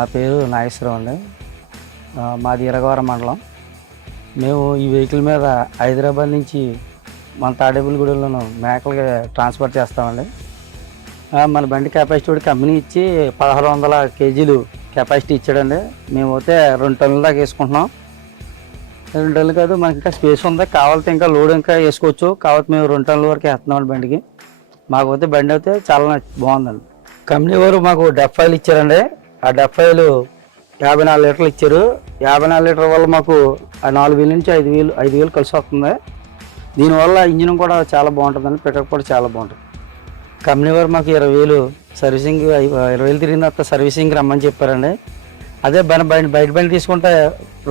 నా పేరు నాగేశ్వరరావు అండి. మాది ఇరగవరం మండలం. మేము ఈ వెహికల్ మీద హైదరాబాద్ నుంచి మన తాడేపల్లిగూడెంలోనూ మేకలకి ట్రాన్స్పోర్ట్ చేస్తామండి. మన బండి కెపాసిటీ కంపెనీ ఇచ్చి 1600 కేజీలు కెపాసిటీ ఇచ్చాడండి. మేము అయితే 2 టన్నుల దాకా వేసుకుంటున్నాం. 2 టన్నులు కాదు, మనకి ఇంకా స్పేస్ ఉంది, కావాలంటే ఇంకా లోడ్ ఇంకా వేసుకోవచ్చు. కాబట్టి మేము 2 టన్నుల వరకు వేస్తున్నాం బండికి. మాకు అయితే బండి అయితే చాలా బాగుందండి. కంపెనీ వారు మాకు డెఫాయిల్ ఇచ్చారండి. ఆ డెఫాయిల్ 54 లీటర్లు ఇచ్చారు. 54 లీటర్ వల్ల మాకు 4000 నుంచి 5000 కలిసి వస్తుంది. దీనివల్ల ఇంజిన్ కూడా చాలా బాగుంటుందండి, పికప్ కూడా చాలా బాగుంటుంది. కంపెనీ వారు మాకు 20,000 సర్వీసింగ్, 20,000 తిరిగిన తర్వాత సర్వీసింగ్ రమ్మని చెప్పారండి. అదే బయట బండి తీసుకుంటే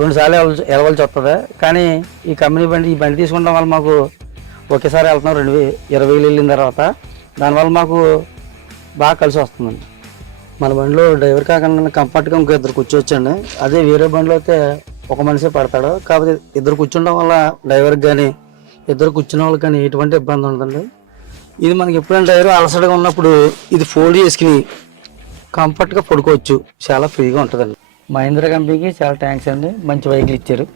2 సార్లు వెళ్ళవలసి వస్తుంది. కానీ ఈ కంపెనీ ఈ బండి తీసుకుంటాం వల్ల మాకు ఒకేసారి వెళ్తున్నాం 20,000 వెళ్ళిన తర్వాత. దానివల్ల మాకు బాగా కలిసి వస్తుందండి. మన బండిలో డ్రైవర్ కాకుండా కంఫర్ట్గా ఇంకో 2 కూర్చోవచ్చండి. అదే వేరే బండిలో అయితే ఒక మనిషి పడతాడు. కాకపోతే 2 కూర్చుండడం వల్ల డ్రైవర్కి కానీ 2 కూర్చున్న వాళ్ళకి కానీ ఎటువంటి ఇబ్బంది ఉంటుందండి. ఇది మనకి ఎప్పుడైనా డ్రైవర్ అలసటగా ఉన్నప్పుడు ఇది ఫోల్డ్ చేసుకుని కంఫర్ట్గా పడుకోవచ్చు, చాలా ఫ్రీగా ఉంటుందండి. మహీంద్రా కంపెనీకి చాలా థ్యాంక్స్ అండి, మంచి వెహికల్ ఇచ్చారు.